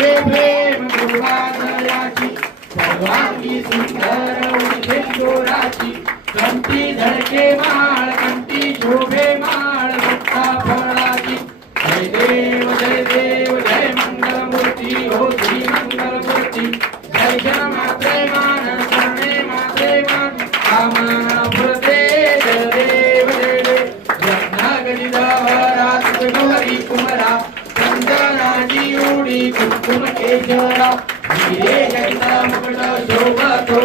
नवे प्रेम गोवादयाची सर्वांगी सुंदर उठे जोराची कंठी धडके माळ कंठी शोभे माळ भक्ता फळाची जय देव जय मंगलमूर्ती हो श्री मंगलमूर्ती जय क्षमा प्रेमान शरणे मात्रे मान कामना फुलते जय देव जय देव रत्नागरिधरा तुझी कुमरा चंदनाची उडी कुंकुम केशरा हिरे जगता मुकुट शोभतो